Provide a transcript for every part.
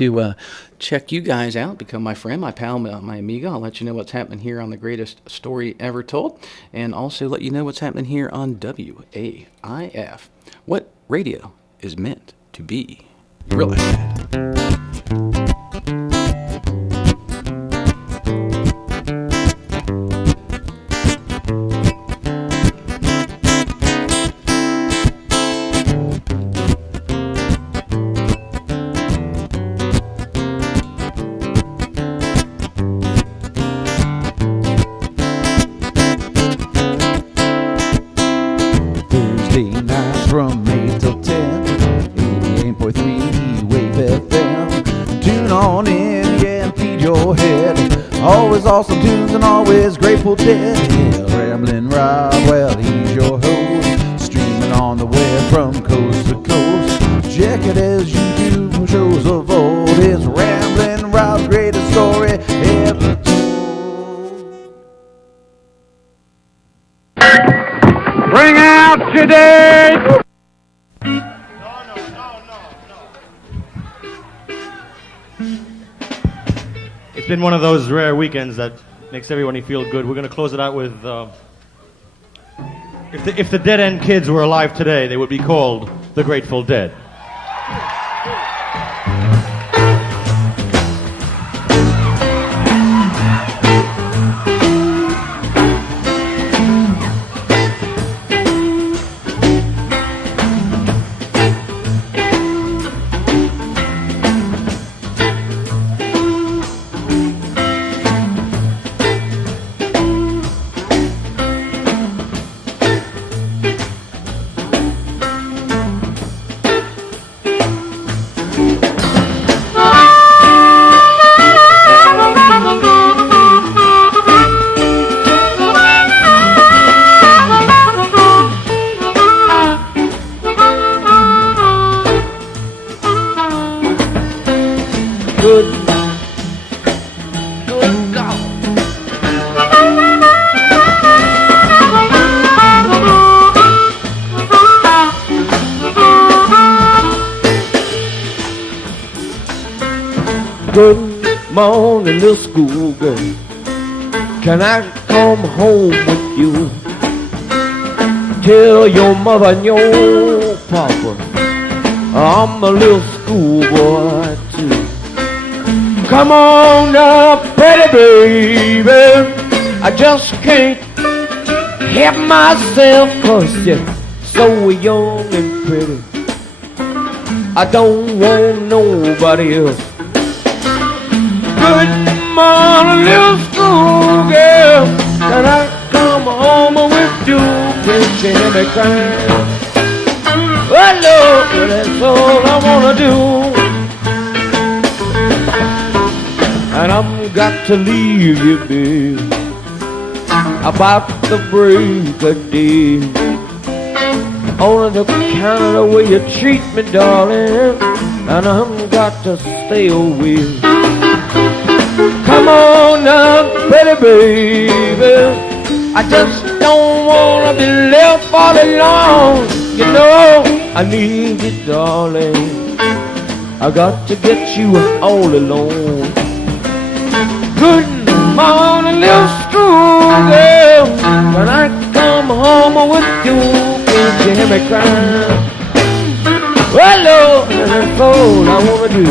to check you guys out, become my friend, my pal, my amigo. I'll let you know what's happening here on The Greatest Story Ever Told, and also let you know what's happening here on WAIF, what radio is meant to be. Real ahead. From 8 till 10, 88.3 Wave FM. Tune on in, yeah, and feed your head. Always awesome tunes and always Grateful Dead. Yeah, Ramblin' Rob, well, he's your host. Streaming on the web from coast to coast. Check it as you do, shows of old. It's Ramblin' Rob's greatest story ever told. Bring out today! It's been one of those rare weekends that makes everybody feel good. We're going to close it out with, if the Dead End Kids were alive today, they would be called the Grateful Dead. Good morning, little schoolgirl. Can I come home with you? Tell your mother and your papa I'm a little schoolboy too. Come on up, pretty baby. I just can't help myself 'cause you're so young and pretty. I don't want nobody else. Good morning, little schoolgirl. Can I come home with you? Can't you hear me crying? Oh, Lord, that's all I wanna do. And I'm got to leave you, babe, about the break of day. On the count of the way you treat me, darling, and I'm got to stay away. Come on up, pretty baby. I just don't wanna be left all alone. You know I need you, darling. I got to get you all alone. Good morning, little schoolgirl. When I come home with you, can't you hear me crying? Well, Lord, that's all I wanna do.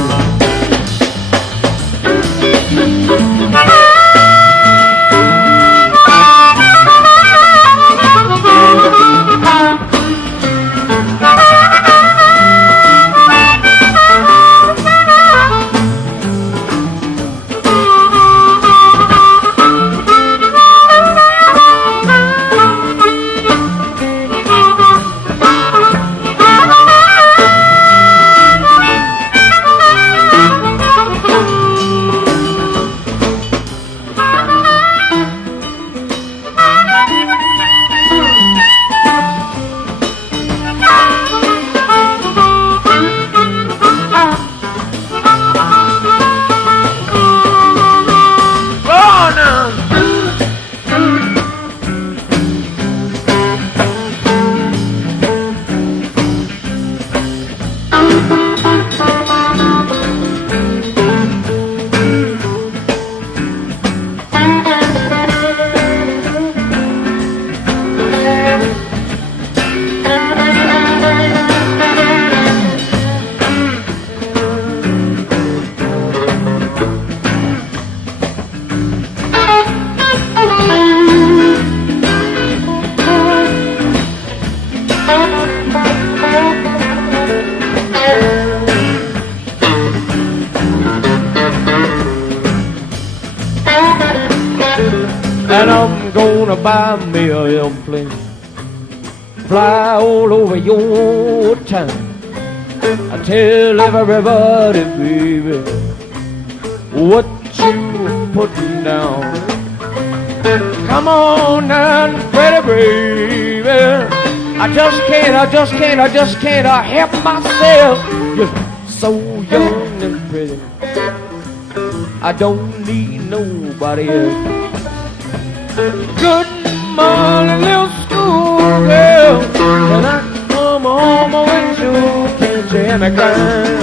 And I'm gonna buy me a airplane, fly all over your town. I tell everybody, baby, what you putting down. Come on now, pretty baby. I just can't help myself. You're so young and pretty, I don't need nobody else. Good morning, little schoolgirl. Can I come home with you? Can't you hear me crying?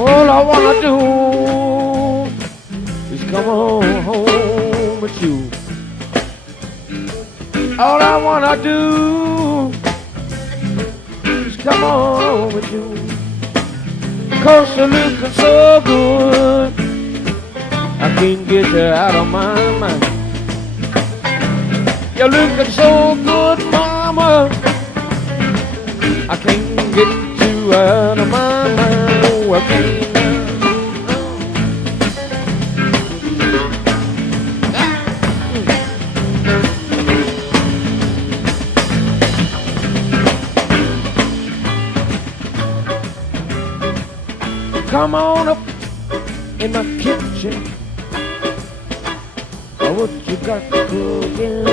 All I wanna do is come on home with you. All I wanna do is come on home with you. 'Cause you're looking so good, I can't get you out of my mind. You're looking so good, mama, I can't get you out of my mind. Oh, I can't. Come on up in my kitchen. Oh, what you got cooking?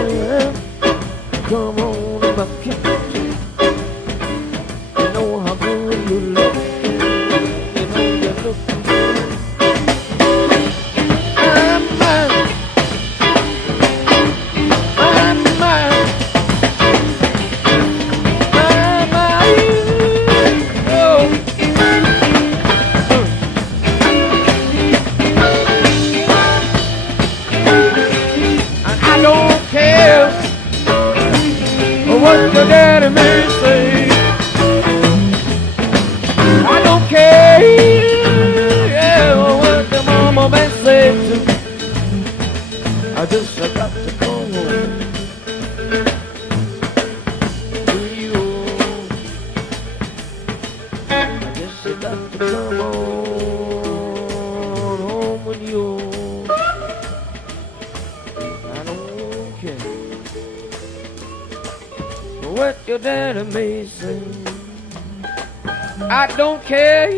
Come on in my kitchen. You know how good you look. You know you look good. I'm mine. I'm mine. I'm mine. Oh. I don't care what your daddy may say. I don't care, yeah, what your mama may say too. I just got to come home to you. I just got to come on home with you. I don't care what your daddy may say. I don't care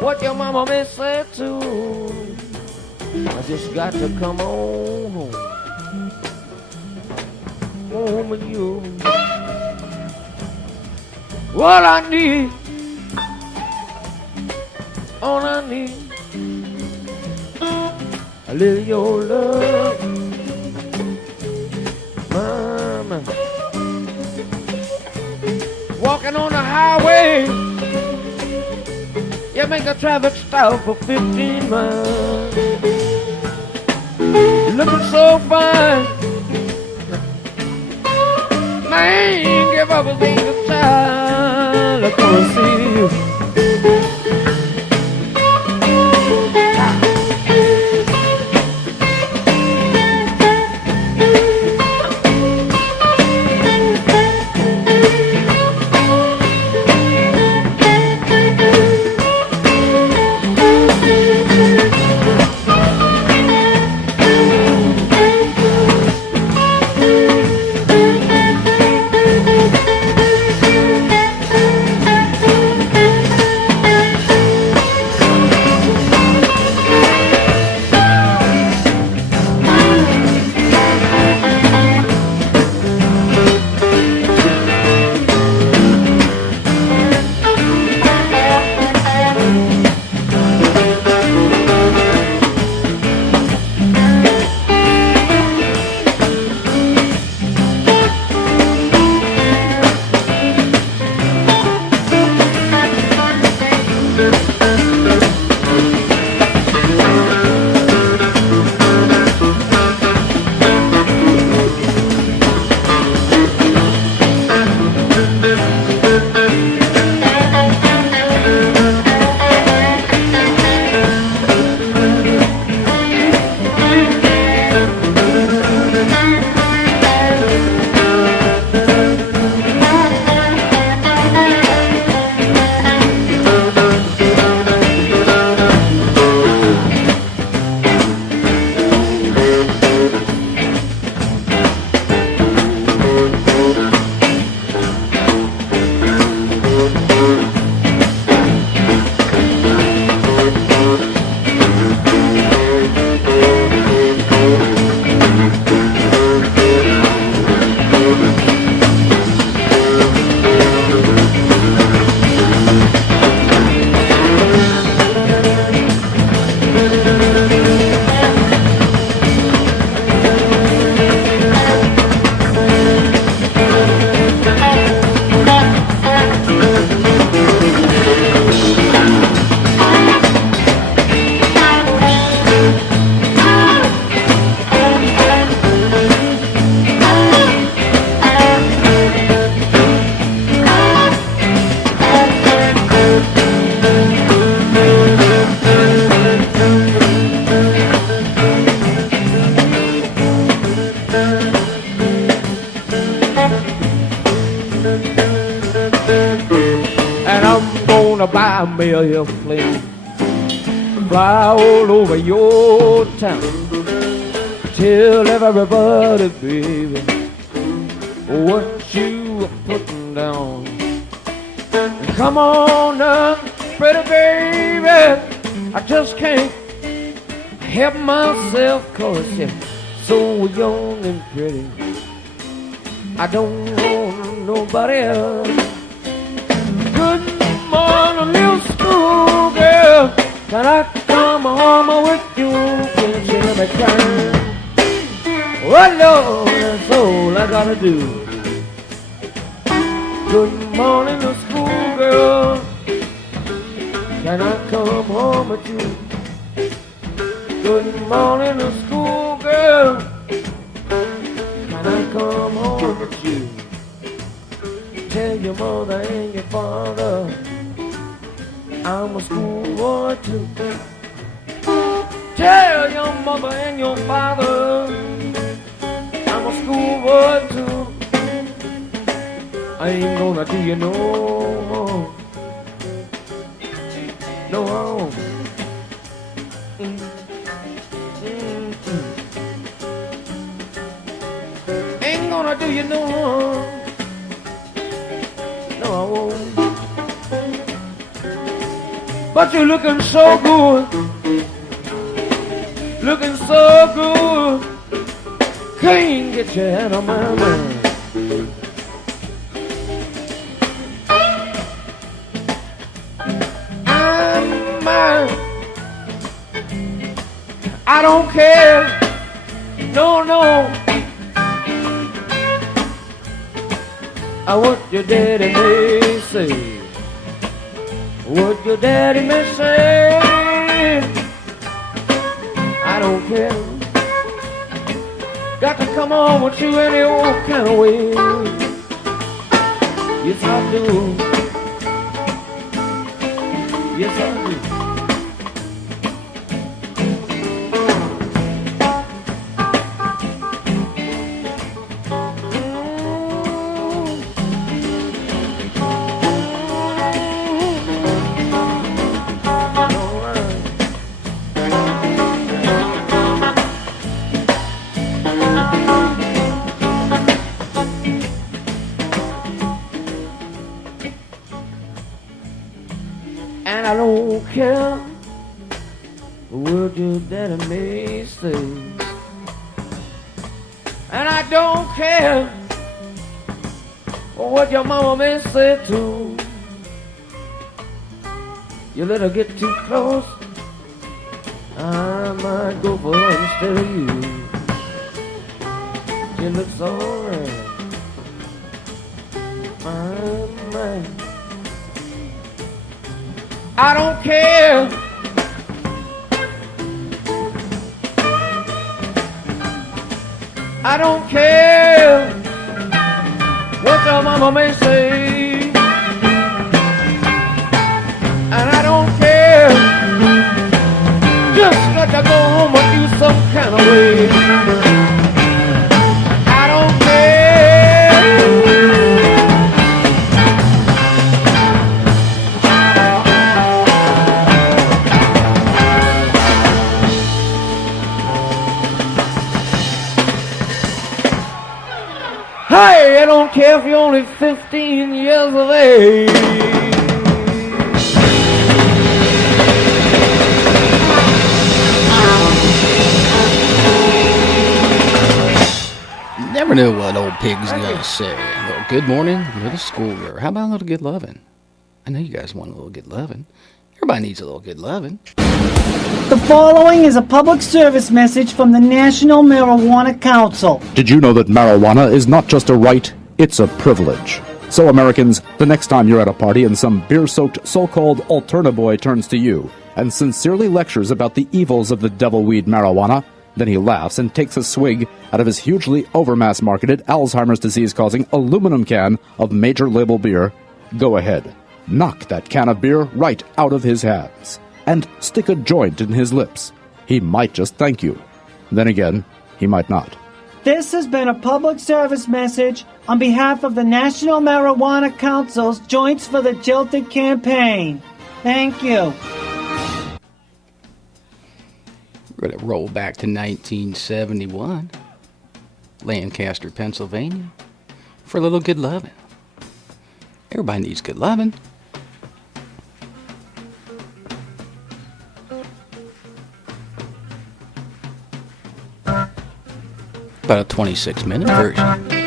what your mama may say too. I just got to come on home with you. What I need, all I need, a little your love, mama. Walking on the highway, you make a traffic stop for 15 miles. Looking so fine, man, give up a thing of time. Look, come and see you. Buy me a airplane, fly all over your town, tell everybody, baby, what you are putting down. Come on up, pretty baby, I just can't help myself, 'cause you're so young and pretty. I don't want nobody else. Good morning, little schoolgirl, can I come home with you? Can you let me turn? Oh Lord, that's all I gotta do. Good morning, little schoolgirl, can I come home with you? Good morning, little schoolgirl, can I come home your mother and your father, I'm a schoolboy too. Tell your mother and your father, I'm a schoolboy too. I ain't gonna do you no harm, no harm. Ain't gonna do you no harm, no I won't. But you're looking so good, looking so good, can't get you out of my mind. I don't care, no, no. What your daddy may say, what your daddy may say, I don't care. Got to come on with you any old kind of way. Yes, I do. Yes, I do. And I don't care what your daddy may say, and I don't care what your mama may say too. You let her get too close, I might go for her instead of you. She looks alright, my. I don't care. I don't care what your mama may say, and I don't care. Just let her go home with you some kind of way. I don't care. Hey, I don't care if you're only 15 years of age. Never know what old pig's gonna say. Well, good morning, little schoolgirl. How about a little good lovin'? I know you guys want a little good lovin'. Everybody needs a little good lovin'. The following is a public service message from the National Marijuana Council. Did you know that marijuana is not just a right, it's a privilege? So Americans, the next time you're at a party and some beer-soaked so-called alterna boy turns to you and sincerely lectures about the evils of the devil weed marijuana, then he laughs and takes a swig out of his hugely overmass-marketed Alzheimer's disease-causing aluminum can of major label beer, go ahead. Knock that can of beer right out of his hands and stick a joint in his lips. He might just thank you. Then again, he might not. This has been a public service message on behalf of the National Marijuana Council's Joints for the Jilted campaign. Thank you. We're going to roll back to 1971, Lancaster, Pennsylvania, for a little good lovin'. Everybody needs good lovin'. About a 26-minute version.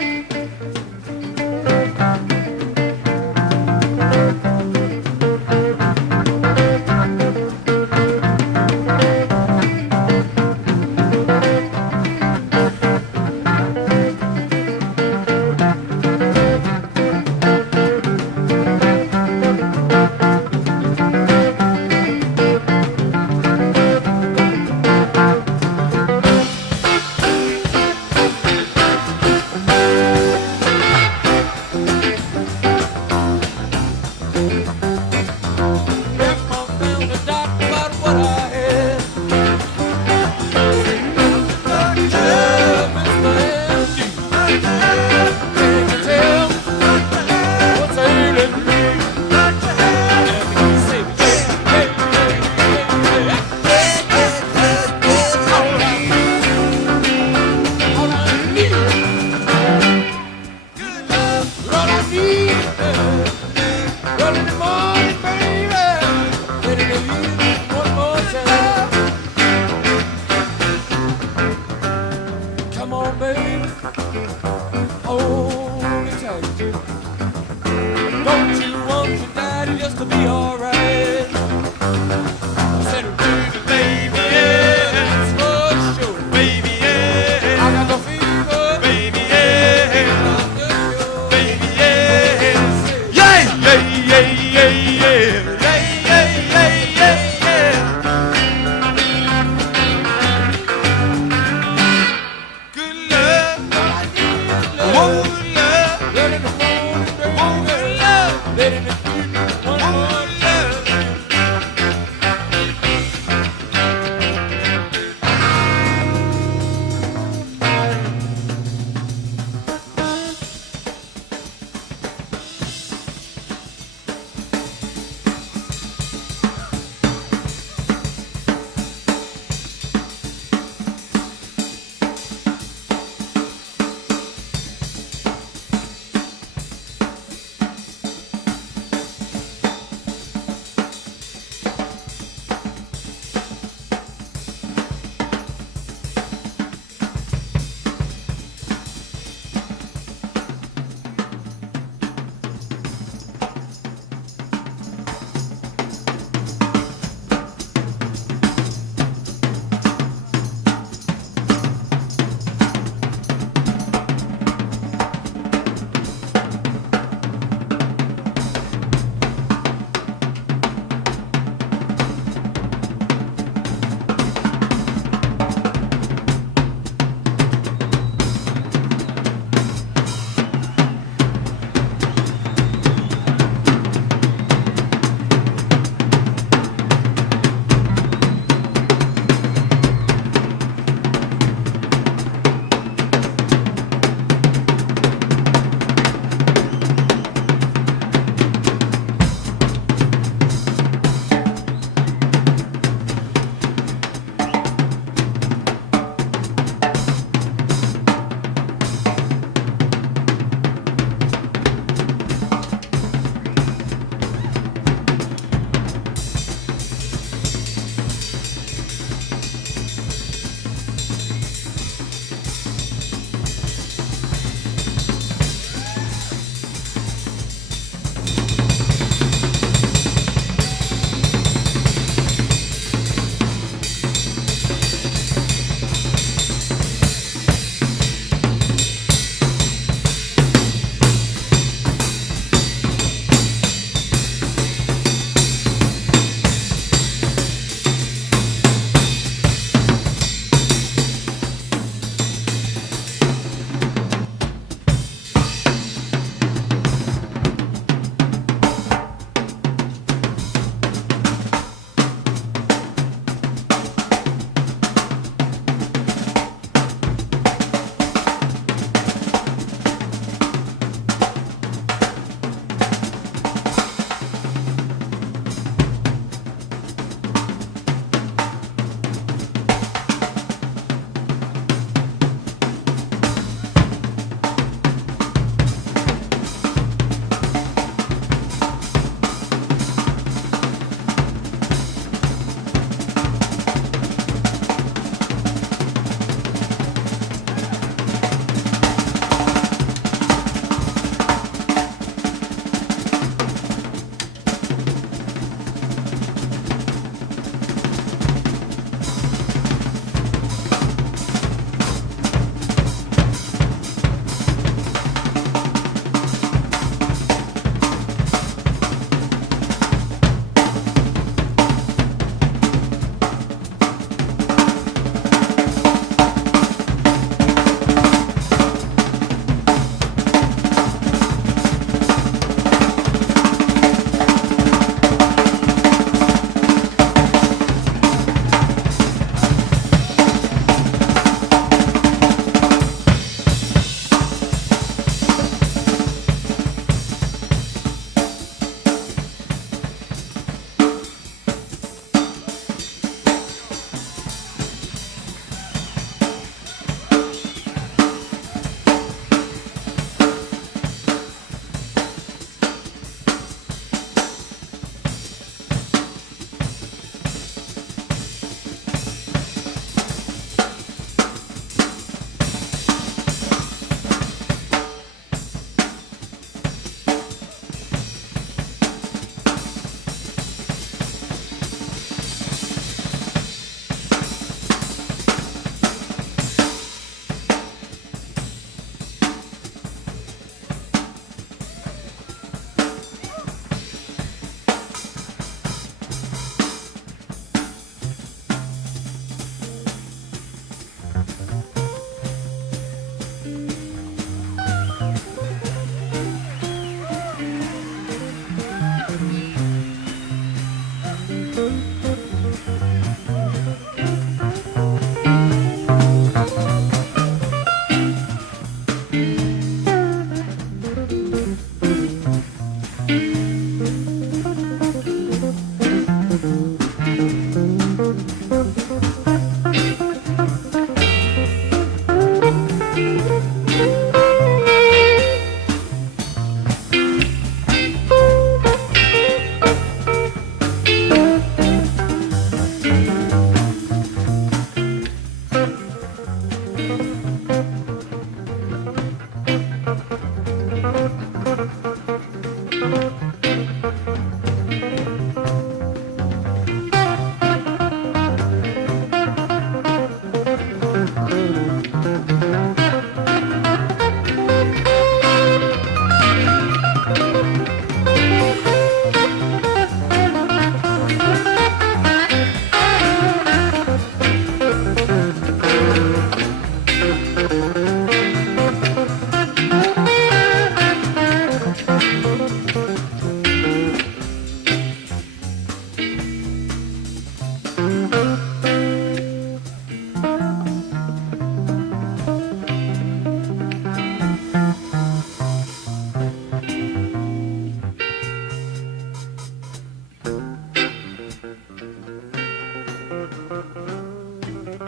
A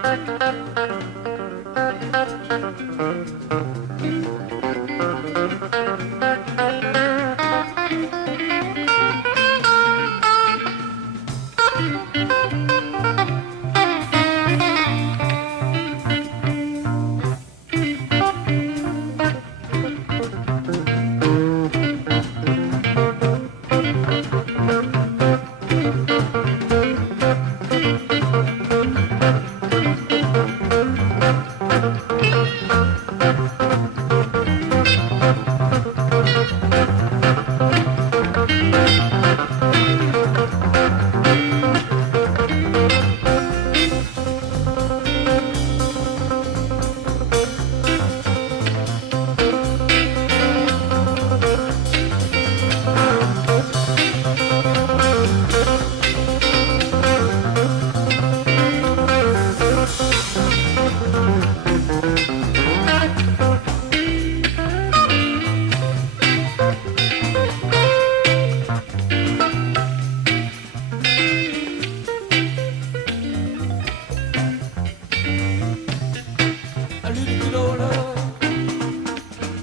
little bit of love,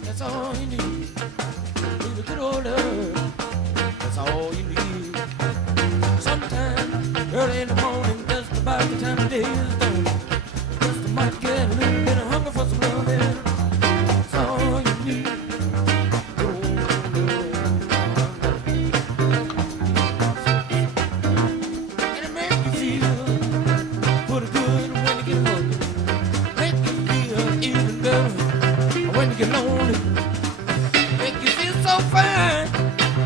that's all you need. A little bit of love, that's all you need. Sometimes early in the morning, just about the time of day is done, just might get a little bit of hunger for some love. Yeah, that's all you need. And it makes you feel pretty good when you get hungry. Make you feel even better when you get lonely. Make you feel so fine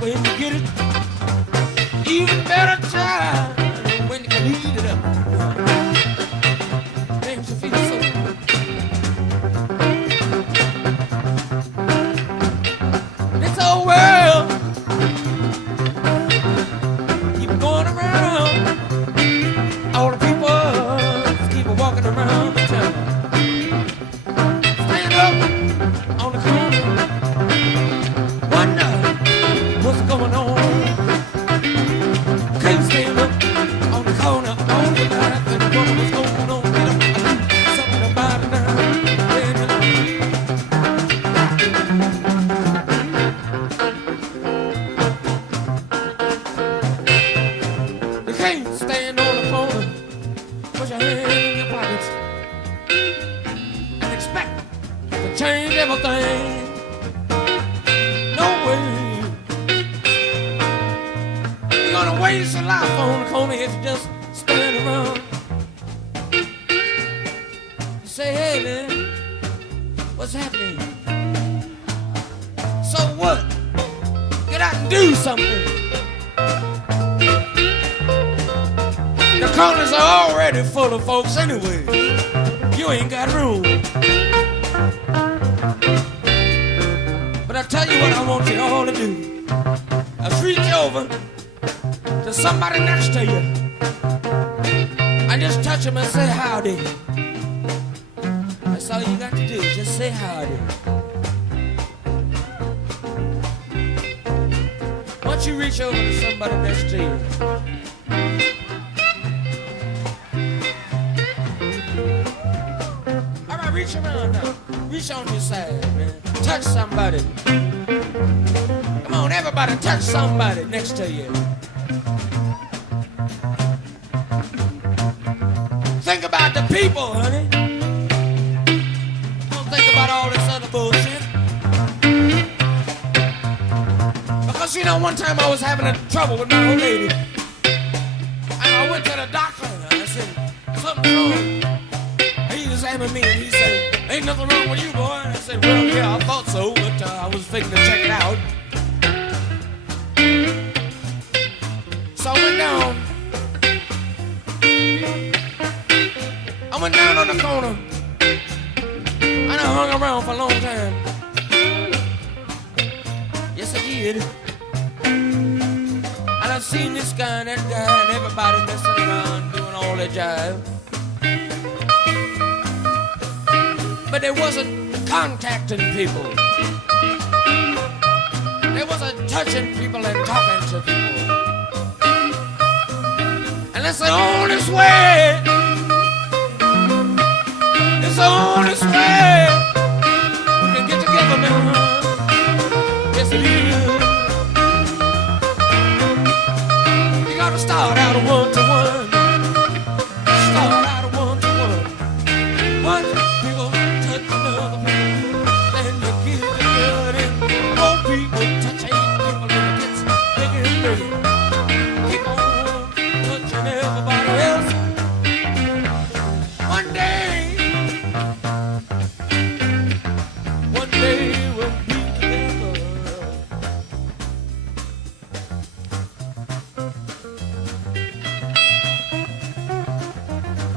when you get it. Even better time when you can heat it up. Makes you feel so good. This whole world keep going around. All the people keep walking around the town. Stand up on the corner, wonder what's going on. Can't stand up on the corner all the night and wonder what's going on. Get up, something about it now. You can't stand on the corner, put your hand in your pockets and expect to change everything. No way. You're gonna waste your life on the corner if you just stand around. You say, hey man, what's happening? So what? Get out and do something. The corners are already full of folks anyway. You ain't got room. But I tell you what I want you all to do. I'll reach over to somebody next to you. I just touch him and say howdy. That's all you got to do. Just say howdy. Once you reach over to somebody next to you, all right, reach around now. Reach on your side, man. Touch somebody. Come on, everybody, touch somebody next to you. Think about the people, honey. Don't think about all this other bullshit. Because you know, one time I was having trouble with my old lady. And I went to the doctor and I said, something's wrong. He examined me and he said, ain't nothing wrong with you, boy. And I said, well, yeah, I thought so, but I was thinking to check it out. So I went down. I went down on the corner. And I hung around for a long time. Yes, I did. And I seen this guy and that guy and everybody messing around doing all their jive. But they wasn't contacting people. They wasn't touching people and talking to people. And that's the only way One people touch another people, then you get the blood in. More people touch eight people, and it gets bigger and bigger. Keep on touching everybody else. One day we'll be together.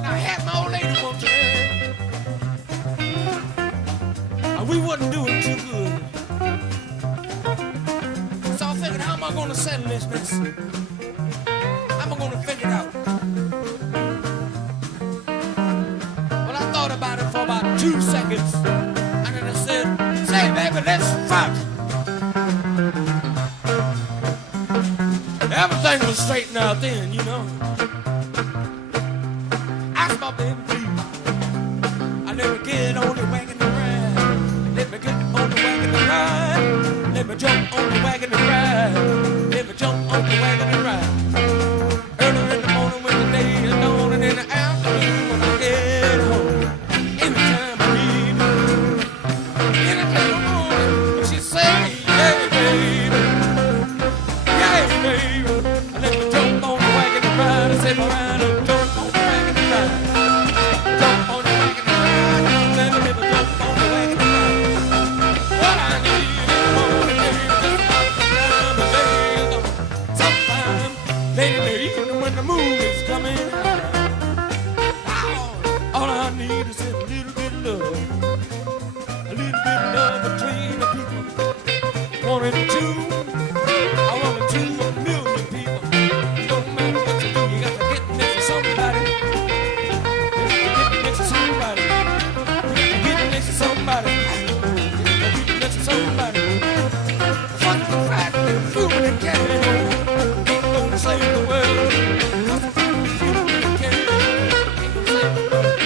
I had my old lady one time. We wasn't doing too good. So I figured, how am I gonna settle this mess? How am I gonna figure it out? Well, I thought about it for about 2 seconds. And then I said, say, baby, let's fuck. Everything was straightened out then, you know. Ask my baby, please. I let me get on the wagon and ride. Let me get on the wagon and ride. Let me jump on the wagon and ride. Let me jump on the wagon and ride. Early in the morning when the day is dawning, in the afternoon when I get home. Anytime I read, anytime I'm on it, she say, yeah, baby, yeah, baby. I let me jump on the wagon and ride. I said, ride and jump on the wagon and ride. Jump on the wagon and ride. Let me jump on the wagon and ride. What I need in the morning, baby, just about the time the day is done. Sometime late in the evening when the moon is coming out, all I need is a little bit of love. A little bit of love between the people. One and two, I want to 2 million people. No matter what you do, you got to get next to somebody. You got to get next to somebody. You got to get next to somebody. You got to get next to somebody. Fucking fat and food and carry on. Ain't gonna save the world. Food and carry on. Ain't gonna save the world.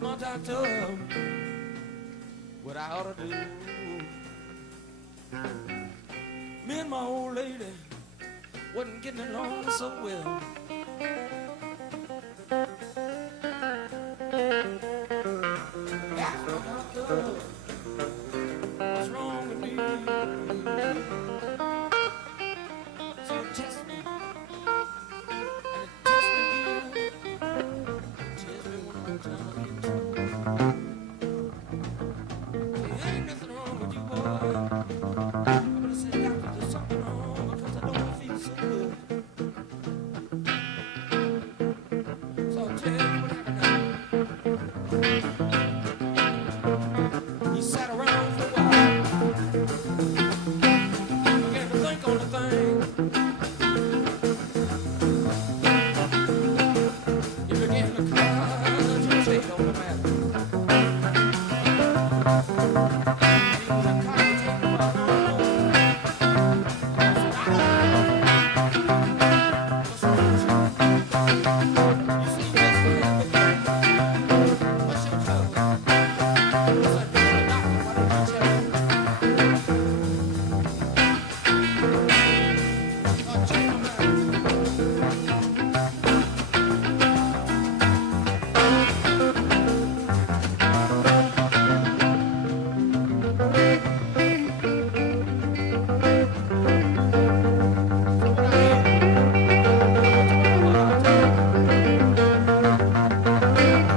asked my doctor what I ought to do. Me and my old lady wasn't getting along so well. Asked my doctor what's wrong with me. So it test me, and it test me again. Test me one more time. There ain't nothing wrong with you, boy. But I said, doctor, there's something wrong because I don't feel so good. So I'll tell you what happened now. He sat around for a while. Began to think on the thing. He began to concentrate on the matter. He was a concentrating about no more. I said, I don't know. What's wrong with you? You see, best friend, what's your trouble? I said, Mr. Doctor, why don't you tell me? I'll change my mind. So what I did, I went to my doctor. And this is what I did when I got to him. Cause I was feeling so bad. I ran the doctor about what I did. I said, Miss Lady, let me tell you.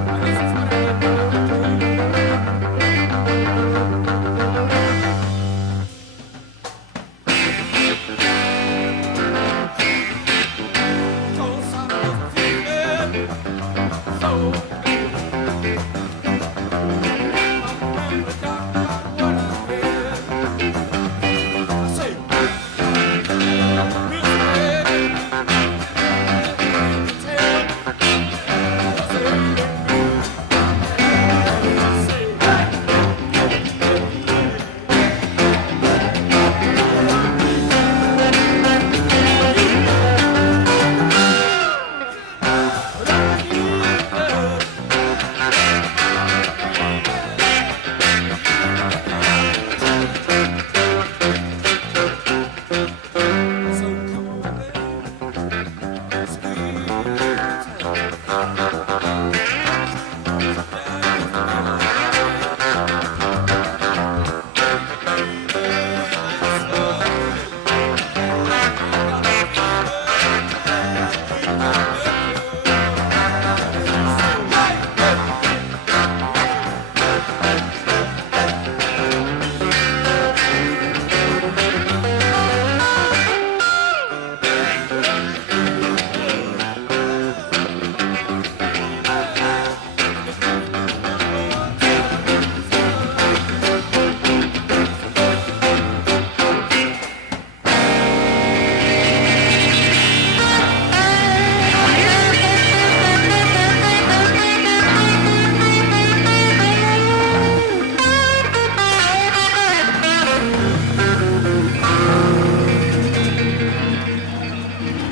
I said, so come on, baby,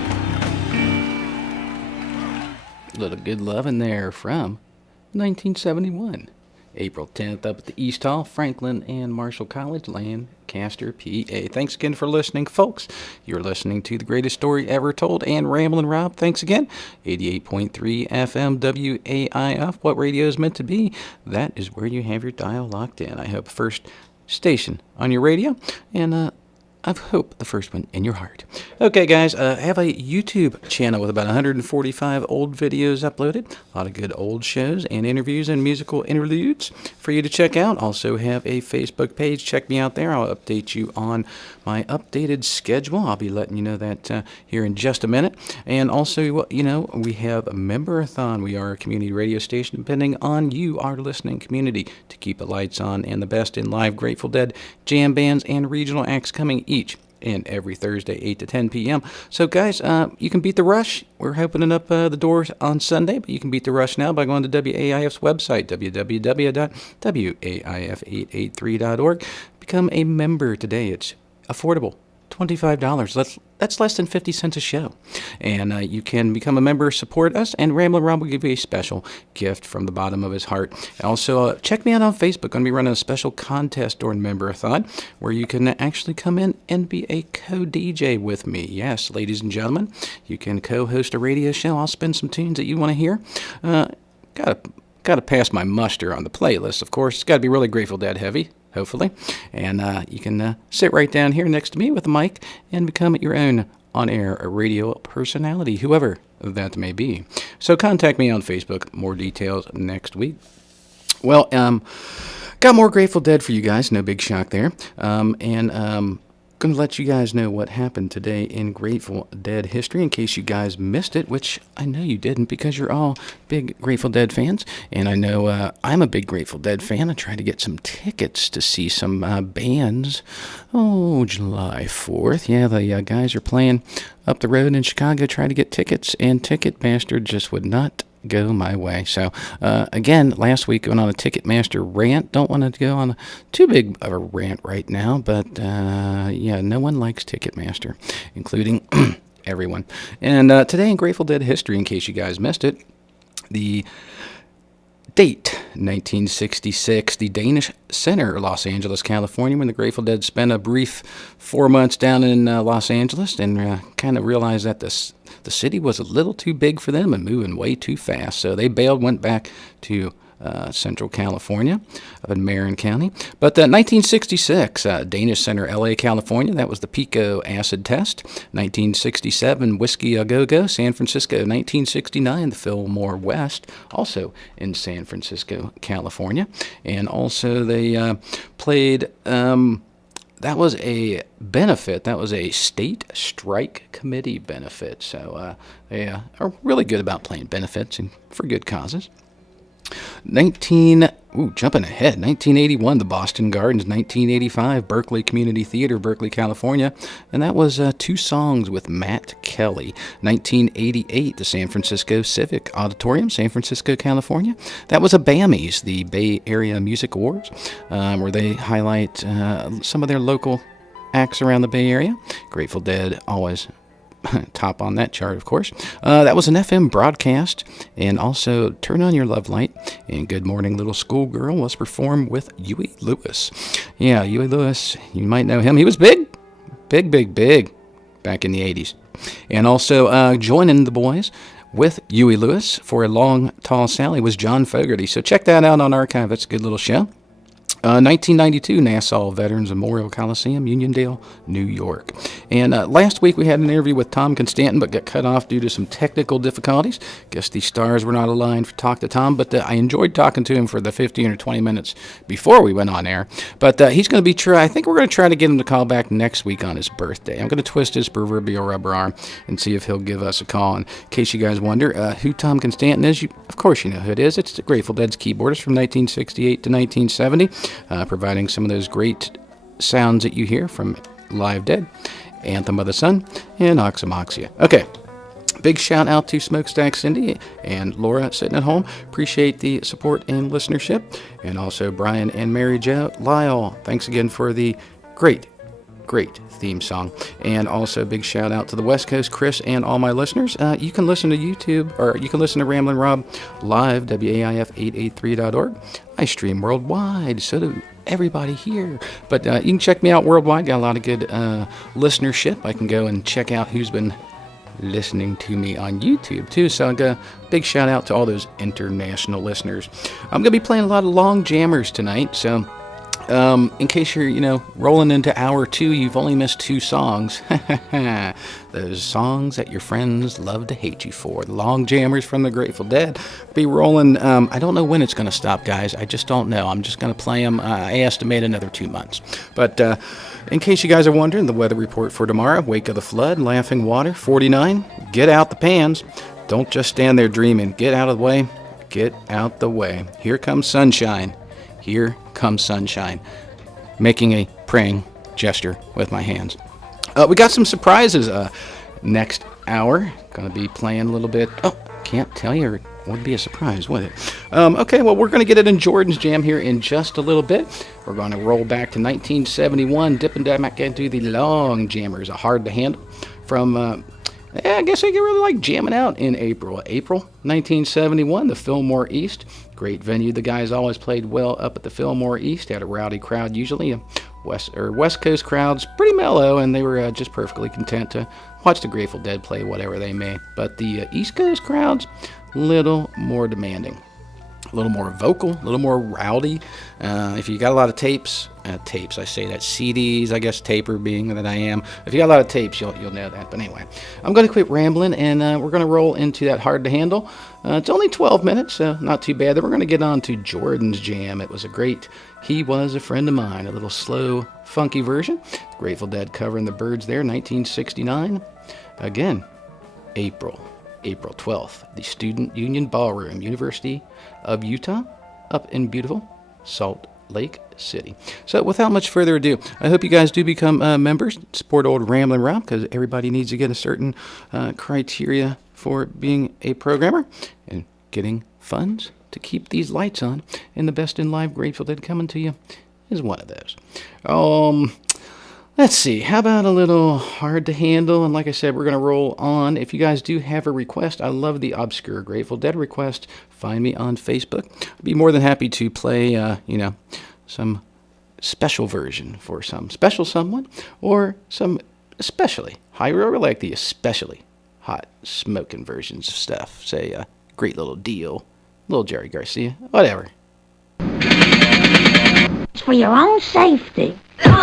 sweet Little good lovin' there from 1971. April 10th up at the East Hall, Franklin and Marshall College, Lancaster, PA. Thanks again for listening, folks. You're listening to The Greatest Story Ever Told and Ramblin' Rob. Thanks again. 88.3 FM WAIF. What radio is meant to be, that is where you have your dial locked in. I hope first station on your radio, and I hope the first one in your heart. Okay, guys, I have a YouTube channel with about 145 old videos uploaded. A lot of good old shows and interviews and musical interludes for you to check out. Also have a Facebook page. Check me out there. I'll update you on my updated schedule. I'll be letting you know that here in just a minute. And also, you know, we have a member-a-thon. We are a community radio station depending on you, our listening community, to keep the lights on and the best in live Grateful Dead jam bands and regional acts coming each and every Thursday, 8 to 10 p.m. So, guys, you can beat the rush. We're opening up the doors on Sunday, but you can beat the rush now by going to WAIF's website, www.waif883.org. Become a member today. It's affordable, $25. That's less than 50 cents a show. And you can become a member, support us, and Ramblin' Rob will give you a special gift from the bottom of his heart. Also, check me out on Facebook. I'm going to be running a special contest during Member-a-thon where you can actually come in and be a co-DJ with me. Yes, ladies and gentlemen, you can co-host a radio show. I'll spin some tunes that you want to hear. Got to pass my muster on the playlist, of course. It's got to be really Grateful Dead heavy, hopefully. And you can sit right down here next to me with a mic and become your own on-air radio personality, whoever that may be. So contact me on Facebook. More details next week. Well, got more Grateful Dead for you guys. No big shock there. Going to let you guys know what happened today in Grateful Dead history in case you guys missed it, which I know you didn't because you're all big Grateful Dead fans. And I know I'm a big Grateful Dead fan. I tried to get some tickets to see some bands. Oh, July 4th. Yeah, the guys are playing up the road in Chicago. Tried to get tickets, and Ticketmaster just would not go my way. So, again, last week I went on a Ticketmaster rant. Don't want to go on too big of a rant right now, but, yeah, no one likes Ticketmaster, including everyone. And today in Grateful Dead history, in case you guys missed it, the date, 1966, the Danish Center, Los Angeles, California, when the Grateful Dead spent a brief 4 months down in Los Angeles and kind of realized that the city was a little too big for them and moving way too fast. So they bailed, went back to Central California, up in Marin County. But 1966, Danish Center, LA, California, that was the Pico acid test. 1967, Whiskey A Go-Go, San Francisco. 1969, the Fillmore West, also in San Francisco, California. And also they played... that was a benefit. That was a state strike committee benefit. So they are really good about playing benefits and for good causes. Jumping ahead, 1981, the Boston Gardens. 1985, Berkeley Community Theater, Berkeley, California. And that was two songs with Matt Kelly. 1988, the San Francisco Civic Auditorium, San Francisco, California. That was a BAMIs, the Bay Area Music Awards, where they highlight some of their local acts around the Bay Area. Grateful Dead always top on that chart, of course. That was an FM broadcast, and also Turn On Your Love Light and Good Morning Little Schoolgirl was performed with Huey Lewis. Yeah, Huey Lewis, you might know him. He was big back in the 80s. And also joining the boys with Huey Lewis for A Long Tall Sally was John Fogerty. So check that out on Archive. That's a good little show. 1992, Nassau Veterans Memorial Coliseum, Uniondale, New York. And last week we had an interview with Tom Constantin, but got cut off due to some technical difficulties. Guess the stars were not aligned for Talk to Tom, but I enjoyed talking to him for the 15 or 20 minutes before we went on air. But he's going to be I think we're going to try to get him to call back next week on his birthday. I'm going to twist his proverbial rubber arm and see if he'll give us a call. And in case you guys wonder who Tom Constantin is, of course you know who it is. It's the Grateful Dead's keyboardist from 1968 to 1970. Providing some of those great sounds that you hear from Live Dead, Anthem of the Sun, and Oxymoxia. Okay, big shout out to Smokestack Cindy and Laura sitting at home. Appreciate the support and listenership. And also Brian and Mary Jo Lyle. Thanks again for the great theme song. And also big shout out to the West Coast, Chris, and all my listeners. You can listen to YouTube, or you can listen to Ramblin' Rob live, WAIF883.org. I stream worldwide, so do everybody here. But you can check me out worldwide. Got a lot of good listenership. I can go and check out who's been listening to me on YouTube too. So a big shout out to all those international listeners. I'm going to be playing a lot of long jammers tonight, so in case you're, rolling into hour 2, you've only missed 2 songs. Those songs that your friends love to hate you for. The long jammers from the Grateful Dead. Be rolling, I don't know when it's going to stop, guys. I just don't know. I'm just going to play them. I estimate another 2 months. But in case you guys are wondering, the weather report for tomorrow, wake of the flood, laughing water, 49. Get out the pans. Don't just stand there dreaming. Get out of the way. Get out the way. Here comes sunshine. Here comes sunshine. Making a praying gesture with my hands. We got some surprises next hour. Going to be playing a little bit. Oh, can't tell you. It would be a surprise, would it? Okay, well, we're going to get it in Jordan's Jam here in just a little bit. We're going to roll back to 1971, dipping back into the long jammers, a hard to handle from, I guess I could really like jamming out in April. April 1971, the Fillmore East. Great venue. The guys always played well up at the Fillmore East. Had a rowdy crowd usually. West Coast crowds, pretty mellow, and they were just perfectly content to watch the Grateful Dead play whatever they may. But the East Coast crowds, little more demanding, a little more vocal, a little more rowdy. If you got a lot of tapes, I say that, CDs, I guess, taper being that I am. If you got a lot of tapes, you'll know that. But anyway, I'm going to quit rambling, and we're going to roll into that hard to handle. It's only 12 minutes, so not too bad. Then we're going to get on to Jordan's Jam. It was a great He Was a Friend of Mine, a little slow, funky version. Grateful Dead covering the Byrds there, 1969. Again, April 12th, the Student Union Ballroom, University of Utah, up in beautiful Salt Lake City. So without much further ado, I hope you guys do become members. Support old Ramblin' Rob, because everybody needs to get a certain criteria for being a programmer and getting funds to keep these lights on. And the best in live Grateful Dead coming to you is one of those. Let's see, how about a little hard to handle? And like I said, we're going to roll on. If you guys do have a request, I love the obscure Grateful Dead request. Find me on Facebook. I'd be more than happy to play, some special version for some special someone, or some especially high, or like the especially hot smoking versions of stuff. Say, Great Little Deal, Little Jerry Garcia, whatever. It's for your own safety. Take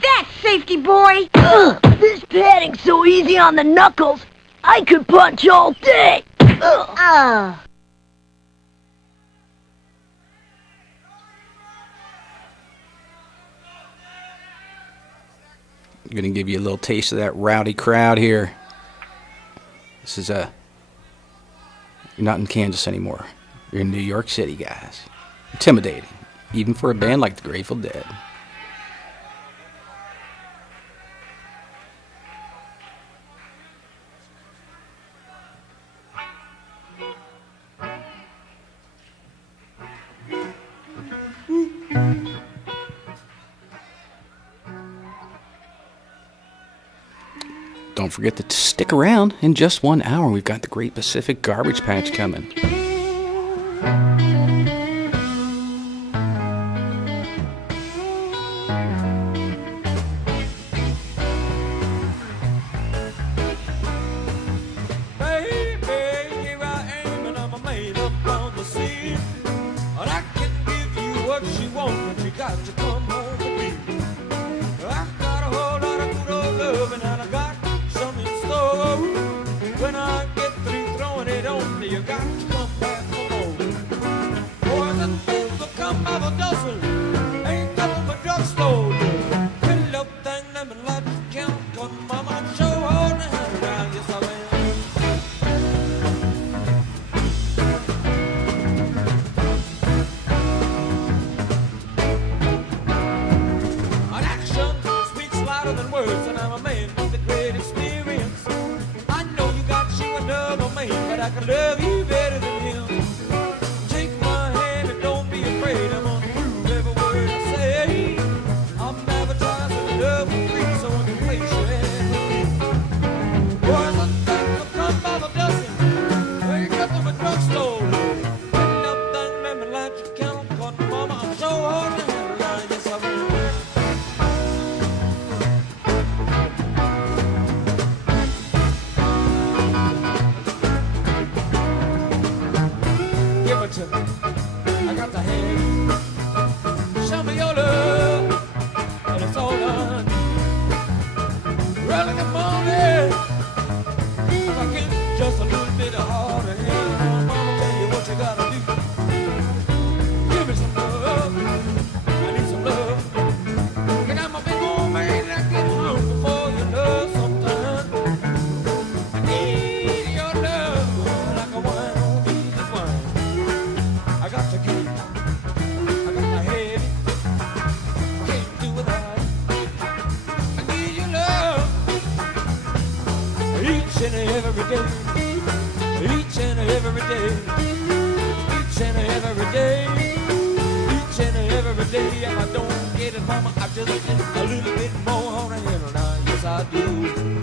that, safety boy! This padding's so easy on the knuckles, I could punch all day! I'm going to give you a little taste of that rowdy crowd here. This is you're not in Kansas anymore. You're in New York City, guys. Intimidating, even for a band like the Grateful Dead. Don't forget to stick around. In just 1 hour, we've got the Great Pacific Garbage Patch coming. every day. Each and every day. Each and every day. If I don't get it, mama, I just get a little bit more on the hill now. Yes, I do.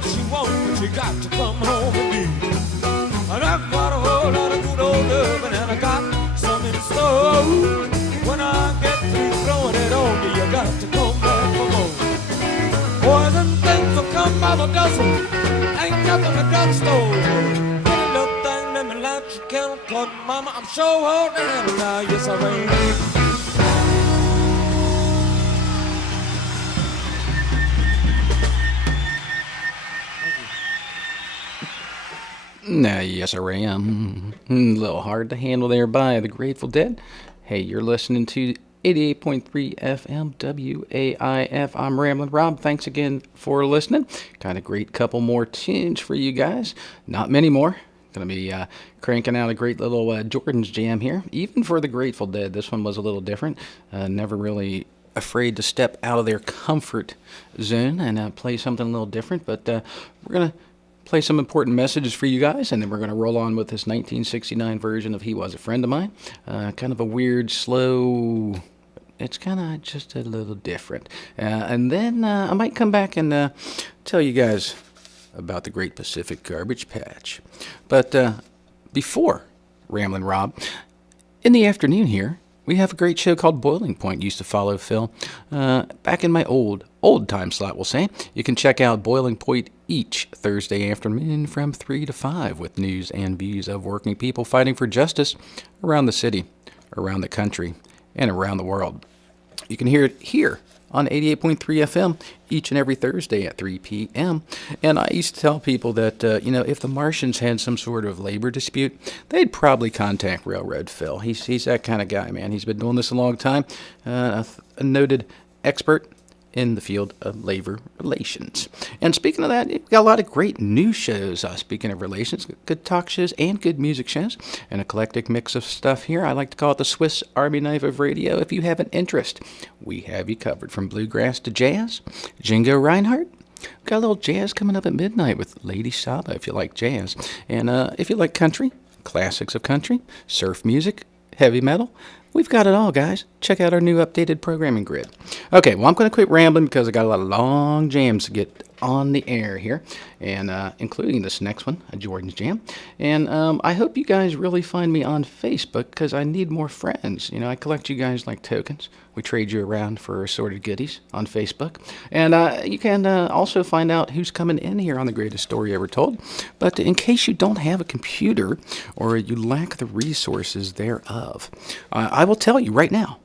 what she wants, but she got to come home with me. And I got a whole lot of good old loving, and I got some in store. When I get through throwing it on you, you got to come back for more. Boys and things will come by the dozen, ain't nothing a drugstore. Pretty little thing, let me light your candle, 'cause mama, I'm sure hard to handle now, yes I am. Nah, yes, I am. A little hard to handle there by the Grateful Dead. Hey, you're listening to 88.3 FM WAIF. I'm Ramblin' Rob. Thanks again for listening. Got a great couple more tunes for you guys. Not many more. Going to be cranking out a great little Jordan's Jam here. Even for the Grateful Dead, this one was a little different. Never really afraid to step out of their comfort zone and play something a little different. But we're going to play some important messages for you guys, and then we're going to roll on with this 1969 version of He Was a Friend of Mine. Kind of a weird, slow, it's kind of just a little different. And then I might come back and tell you guys about the Great Pacific Garbage Patch. But before Ramblin' Rob, in the afternoon here, we have a great show called Boiling Point. Used to follow Phil back in my old time slot, we'll say. You can check out Boiling Point each Thursday afternoon from 3 to 5 with news and views of working people fighting for justice around the city, around the country, and around the world. You can hear it here on 88.3 FM each and every Thursday at 3 p.m. And I used to tell people that, if the Martians had some sort of labor dispute, they'd probably contact Railroad Phil. He's that kind of guy, man. He's been doing this a long time. A noted expert in the field of labor relations. And speaking of that, we've got a lot of great news shows. Speaking of relations, good talk shows and good music shows. An eclectic mix of stuff here. I like to call it the Swiss Army knife of radio. If you have an interest, we have you covered. From bluegrass to jazz, Django Reinhardt. We've got a little jazz coming up at midnight with Lady Saba, if you like jazz. And if you like country, classics of country, surf music, heavy metal, we've got it all, guys. Check out our new updated programming grid. Okay, well, I'm going to quit rambling because I got a lot of long jams to get on the air here, and including this next one, a Jordan's Jam. And I hope you guys really find me on Facebook because I need more friends. I collect you guys like tokens. We trade you around for assorted goodies on Facebook. And you can also find out who's coming in here on The Greatest Story Ever Told. But in case you don't have a computer or you lack the resources thereof, I will tell you right now.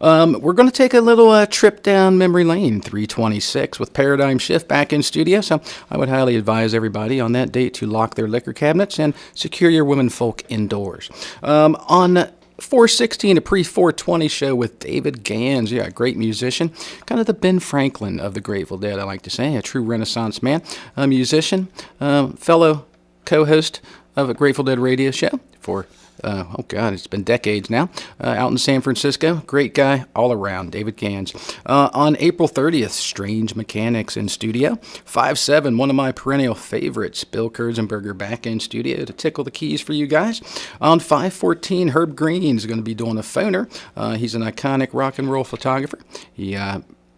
We're going to take a little trip down memory lane, 326, with Paradigm Shift back in studio. So I would highly advise everybody on that date to lock their liquor cabinets and secure your womenfolk indoors. On 416, a pre-420 show with David Gans. Yeah, a great musician. Kind of the Ben Franklin of the Grateful Dead, I like to say. A true Renaissance man. A musician. Fellow co-host of a Grateful Dead radio show for it's been decades now, out in San Francisco. Great guy all around, David Gans. On April 30th, Strange Mechanics in studio. 5/7, one of my perennial favorites, Bill Kurzenberger back in studio to tickle the keys for you guys. On 5/14, Herb Green is going to be doing a phoner. He's an iconic rock and roll photographer. He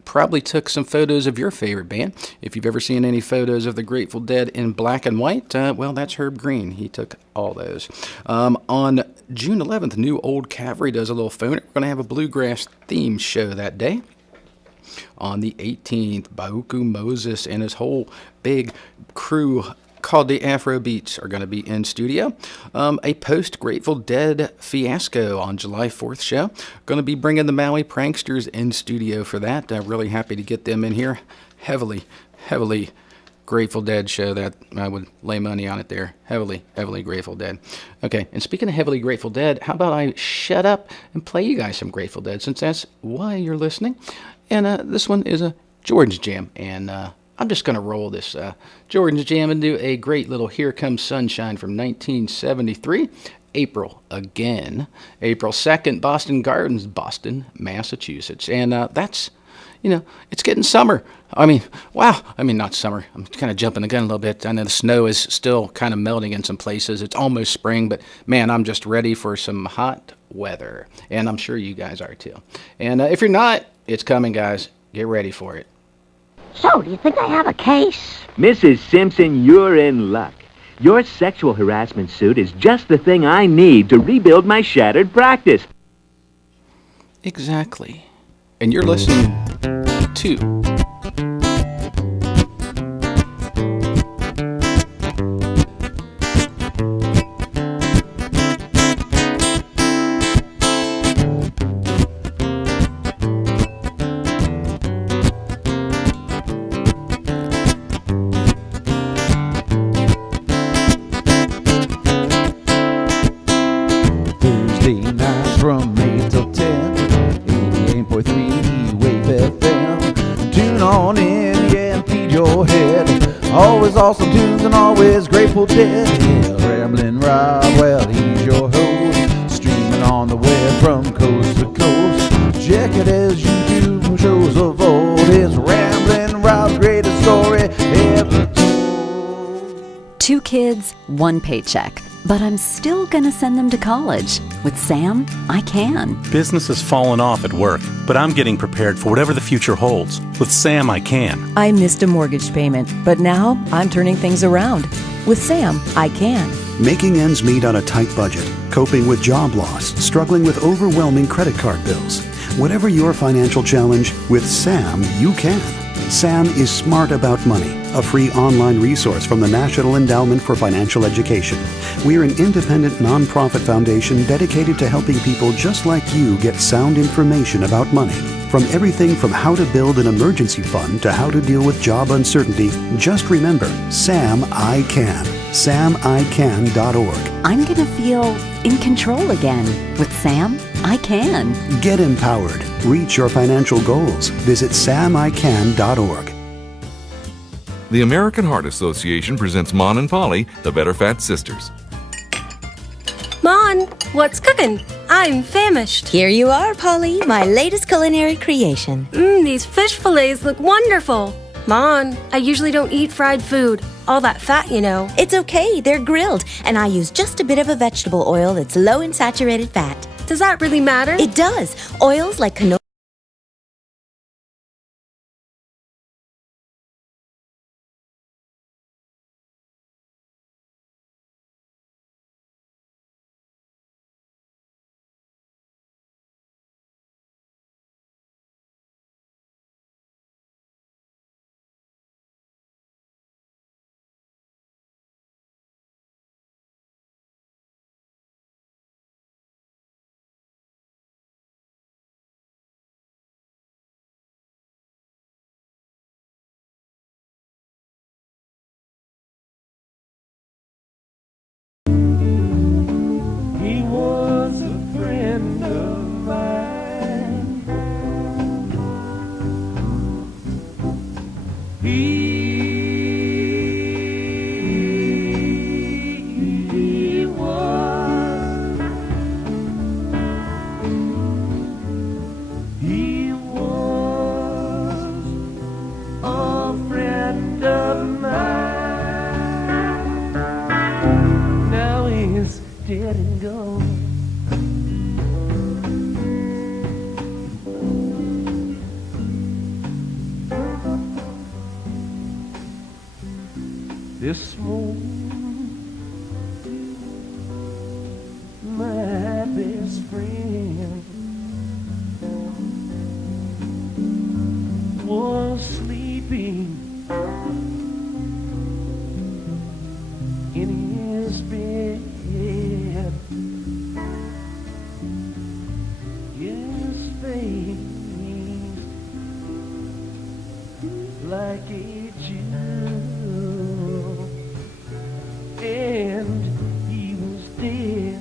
probably took some photos of your favorite band. If you've ever seen any photos of the Grateful Dead in black and white, that's Herb Green. He took all those. On June 11th, New Old Cavalry does a little phoner. We're going to have a bluegrass theme show that day. On the 18th, Bauku Moses and his whole big crew called the Afro Beats are going to be in studio. A post-Grateful Dead fiasco on July 4th show. Going to be bringing the Maui Pranksters in studio for that. Really happy to get them in here. Heavily Grateful Dead show. That I would lay money on it there. Heavily Grateful Dead. Okay, and speaking of heavily Grateful Dead, how about I shut up and play you guys some Grateful Dead, since that's why you're listening. And this one is a Jordan's Jam, and I'm just going to roll this Jordan's Jam and do a great little Here Comes Sunshine from 1973. April again. April 2nd, Boston Gardens, Boston, Massachusetts. And that's, it's getting summer. Not summer. I'm kind of jumping the gun a little bit. I know the snow is still kind of melting in some places. It's almost spring, but man, I'm just ready for some hot weather. And I'm sure you guys are too. And if you're not, it's coming, guys. Get ready for it. So, do you think I have a case? Mrs. Simpson, you're in luck. Your sexual harassment suit is just the thing I need to rebuild my shattered practice. Exactly. And you're listening to Thursday nights from 8 till 10, 88.3 Wave FM. Tune on in, yeah, and feed your head. Always awesome tunes and always Grateful Dead. Yeah, Ramblin' Rob, well, he's your host. Streaming on the web from coast to coast. Check it as you do from shows of old. It's Ramblin' Rob's greatest story ever told. 2 kids, 1 paycheck. But I'm still gonna send them to college. With Sam, I can. Business has fallen off at work, but I'm getting prepared for whatever the future holds. With Sam, I can. I missed a mortgage payment, but now I'm turning things around. With Sam, I can. Making ends meet on a tight budget, coping with job loss, struggling with overwhelming credit card bills. Whatever your financial challenge, with Sam, you can. Sam is Smart About Money, a free online resource from the National Endowment for Financial Education. We're an independent nonprofit foundation dedicated to helping people just like you get sound information about money. From everything from how to build an emergency fund to how to deal with job uncertainty, just remember, Sam I Can. SamICan.org. I'm gonna feel in control again. With Sam, I can. Get empowered. Reach your financial goals. Visit SamICan.org. The American Heart Association presents Mon and Polly, the Better Fat Sisters. Mon, what's cooking? I'm famished. Here you are, Polly, my latest culinary creation. These fish fillets look wonderful. Mon, I usually don't eat fried food. All that fat, you know. It's okay, they're grilled, and I use just a bit of a vegetable oil that's low in saturated fat. Does that really matter? It does. Oils like canola. He was a friend of mine. He was a friend of mine. Now he's dead and gone. This morning, my best friend was sleeping in his bed. His face like a jewel, and he was dead.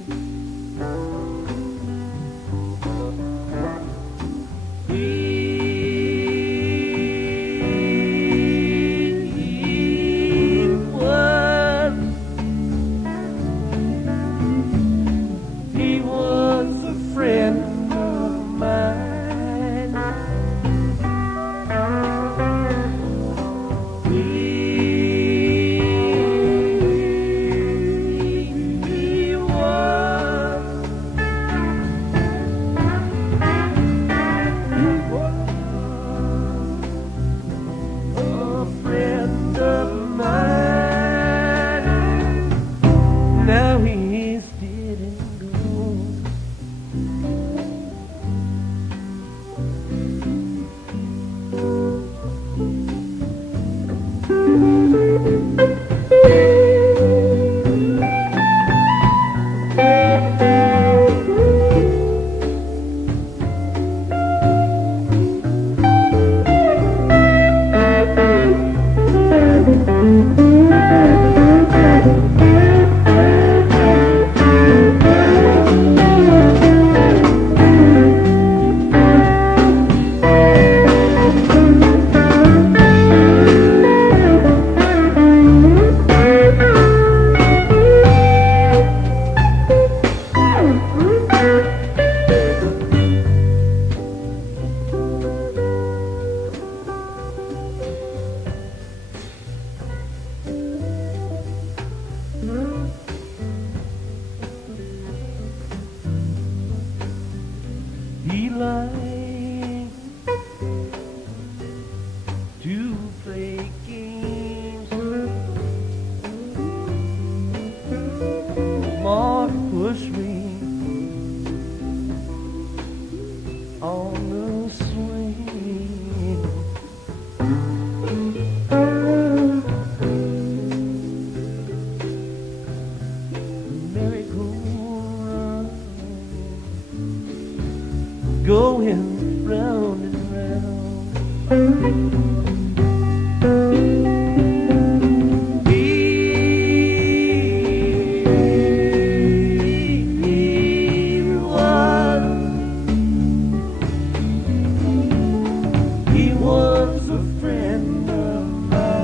He likes to play games, more to push me on the swing. Merry-go-round, going round and round. He was a friend of mine.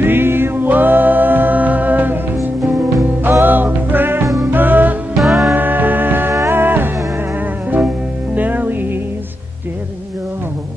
He was a friend of mine. Now he's dead and gone.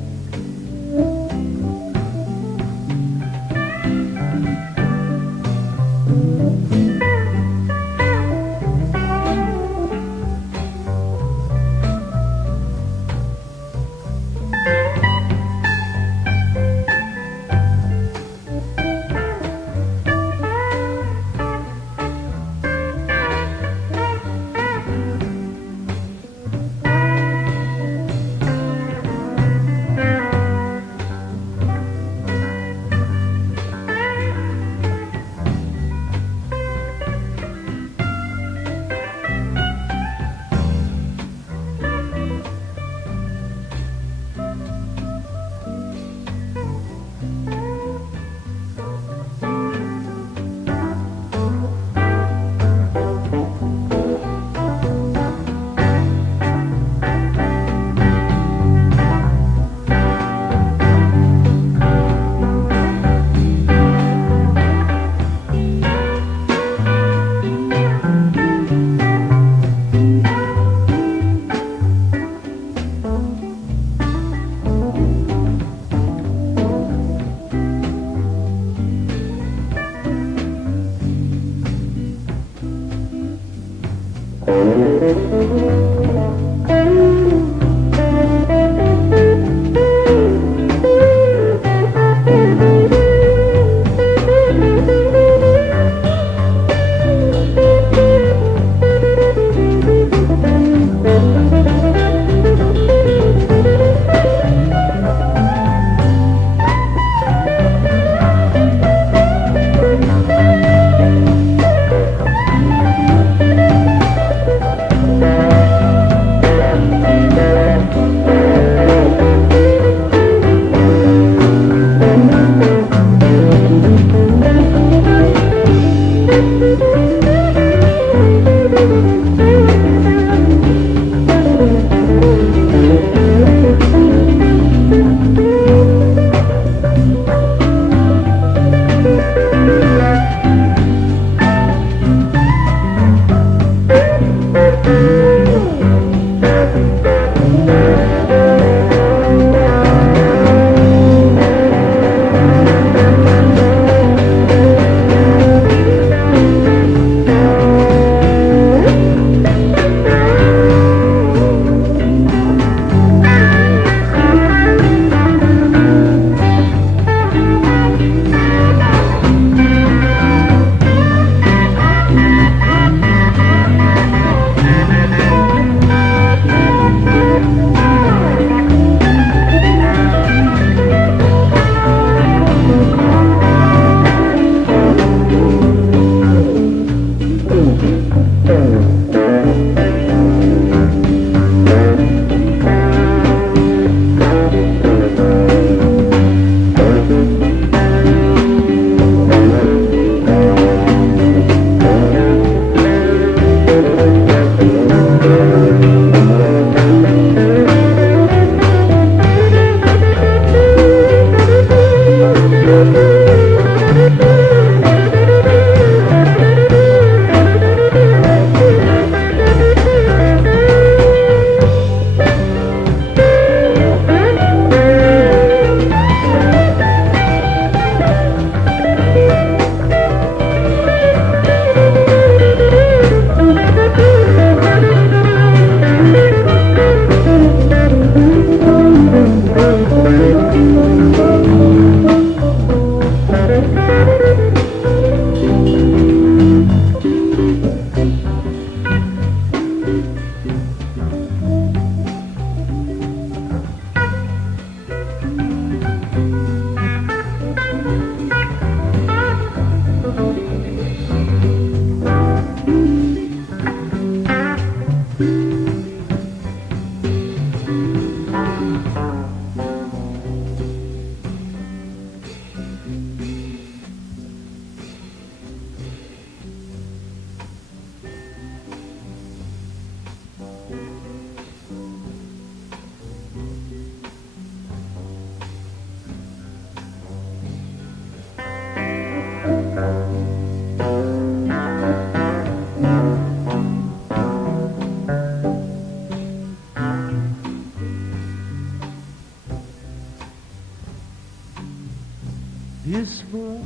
This one,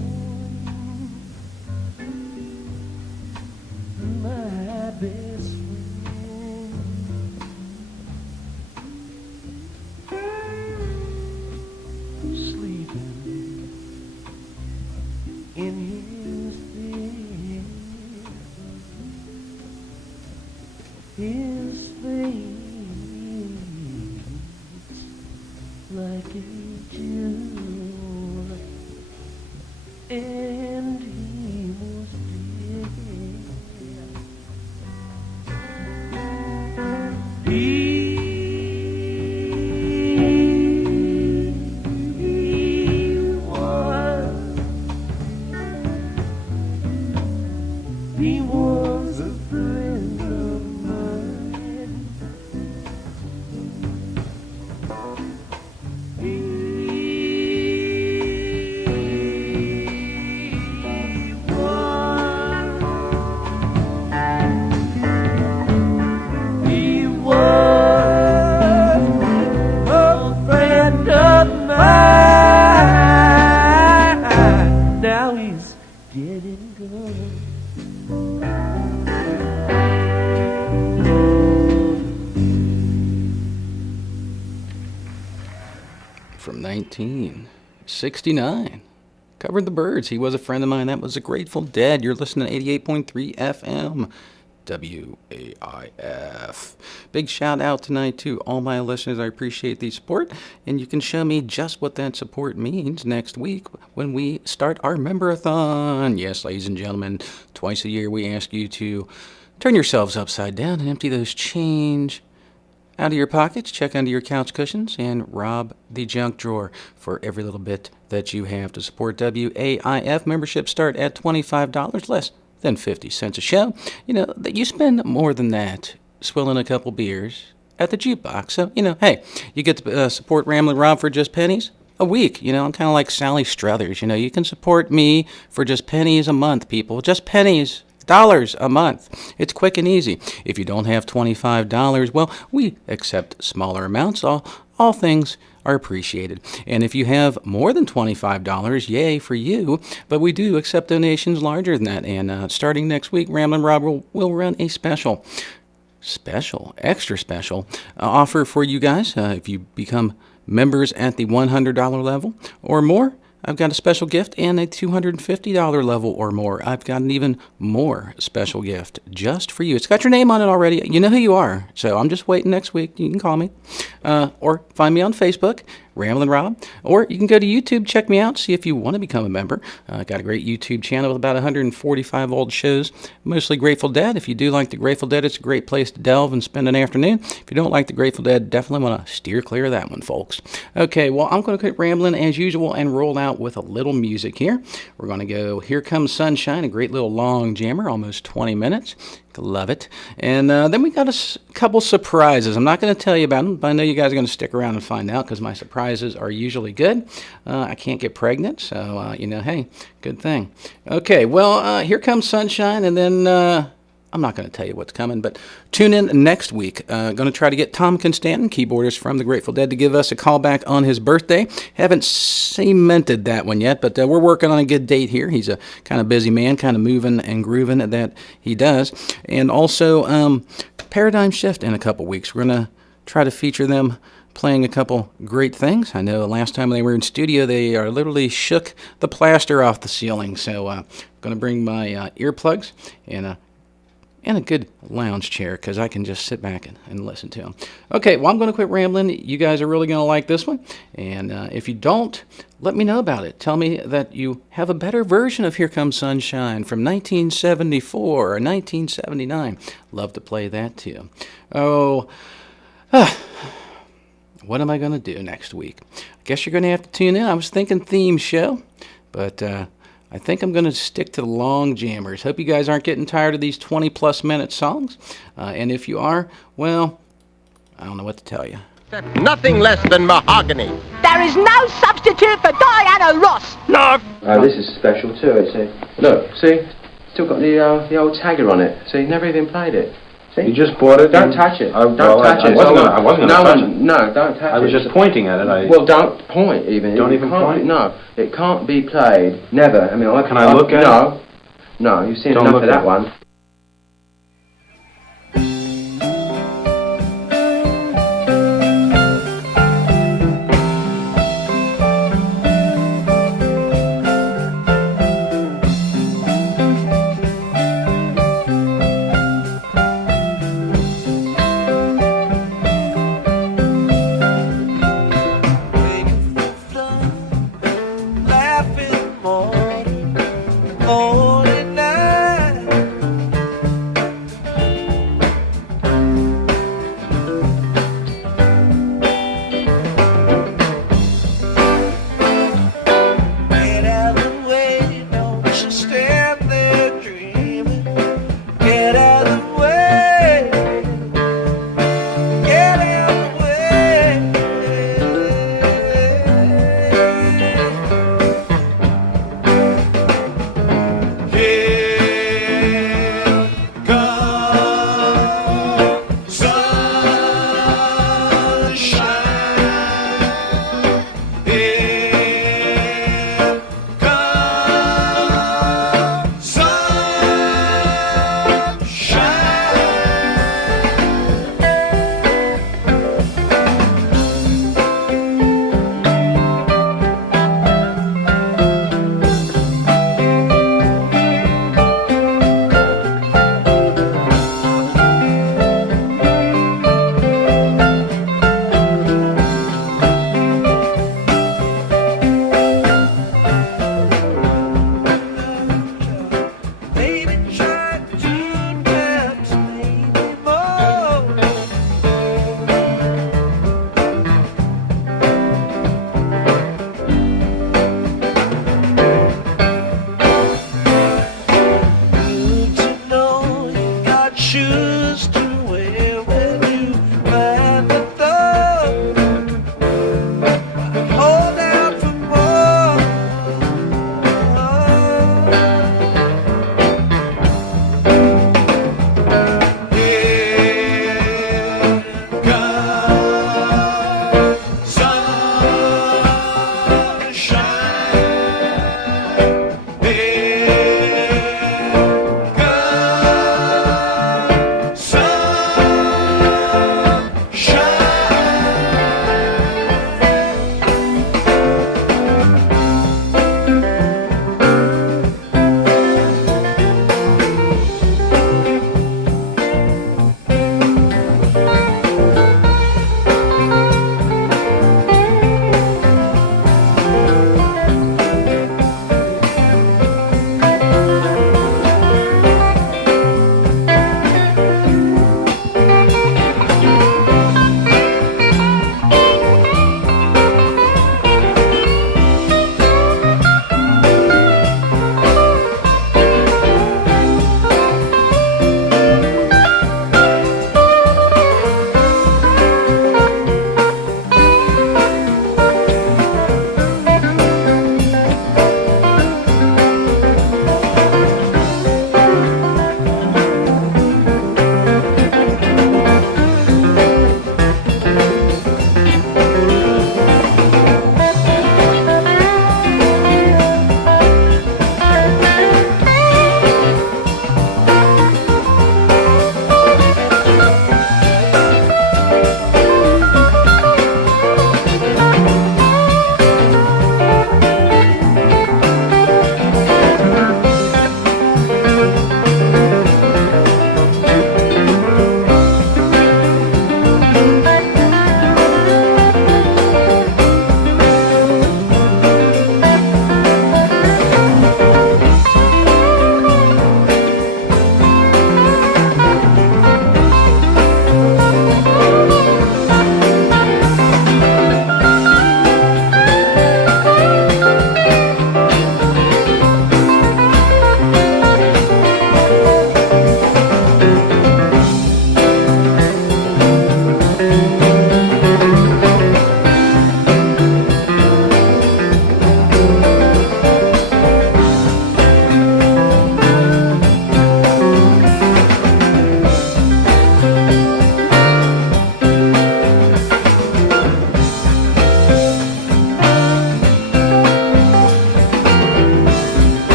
my best friend, sleeping in his bed, his face like a jewel. And he was dead. He was a friend of mine. From 1969. Covered the Birds. He was a friend of mine. That was the Grateful Dead. You're listening to 88.3 FM. WAIF. Big shout out tonight to all my listeners. I appreciate the support, and you can show me just what that support means next week when we start our member-a-thon. Yes, ladies and gentlemen, twice a year we ask you to turn yourselves upside down and empty those change out of your pockets, check under your couch cushions, and rob the junk drawer for every little bit that you have to support WAIF. Memberships start at $25, less than 50 cents a show. You know, that you spend more than that swilling a couple beers at the jukebox. So, you know, hey, you get to support Ramblin' Rob for just pennies a week. You know, I'm kind of like Sally Struthers. You know, you can support me for just pennies a month, people. Just pennies. $1 a month. It's quick and easy. If you don't have $25, well, we accept smaller amounts. All things are appreciated. And if you have more than $25, yay for you. But we do accept donations larger than that. And starting next week, Ramblin' Rob will run a extra special offer for you guys. If you become members at the $100 level or more, I've got a special gift, and a $250 level or more, I've got an even more special gift just for you. It's got your name on it already. You know who you are. So I'm just waiting next week. You can call me or find me on Facebook, Ramblin' Rob, or you can go to YouTube, check me out, see if you want to become a member. I've got a great YouTube channel with about 145 old shows, mostly Grateful Dead. If you do like the Grateful Dead, it's a great place to delve and spend an afternoon. If you don't like the Grateful Dead, definitely want to steer clear of that one, folks. Okay, well, I'm going to quit rambling as usual and roll out with a little music here. We're going to go Here Comes Sunshine, a great little long jammer, almost 20 minutes. Love it. And then we got a couple surprises. I'm not going to tell you about them, but I know you guys are going to stick around and find out because my surprises are usually good. I can't get pregnant, so, you know, hey, good thing. Okay, well, Here Comes Sunshine, and then I'm not going to tell you what's coming, but tune in next week. Going to try to get Tom Constantin, keyboardist from the Grateful Dead, to give us a call back on his birthday. Haven't cemented that one yet, but we're working on a good date here. He's a kind of busy man, kind of moving and grooving that he does. And also Paradigm Shift in a couple weeks. We're going to try to feature them playing a couple great things. I know last time they were in studio, they literally shook the plaster off the ceiling. So I'm going to bring my earplugs and a good lounge chair because I can just sit back and listen to them. Okay, well, I'm going to quit rambling. You guys are really going to like this one. And if you don't, let me know about it. Tell me that you have a better version of Here Comes Sunshine from 1974 or 1979. Love to play that too. Oh, what am I going to do next week? I guess you're going to have to tune in. I was thinking theme show, but I think I'm going to stick to the long jammers. Hope you guys aren't getting tired of these 20-plus minute songs. And if you are, well, I don't know what to tell you. Nothing less than mahogany. There is no substitute for Diana Ross. No. Oh, this is special too, see. Look, see? Still got the old tagger on it. See, never even played it. See? You just bought it? Don't touch it. Don't touch it. I wasn't gonna touch it. No, don't touch it. I was just pointing at it. Well, don't point even. Don't even point? No, it can't be played. Never. I mean, Can I look at it? No, you've seen Don't enough look of at that it. one.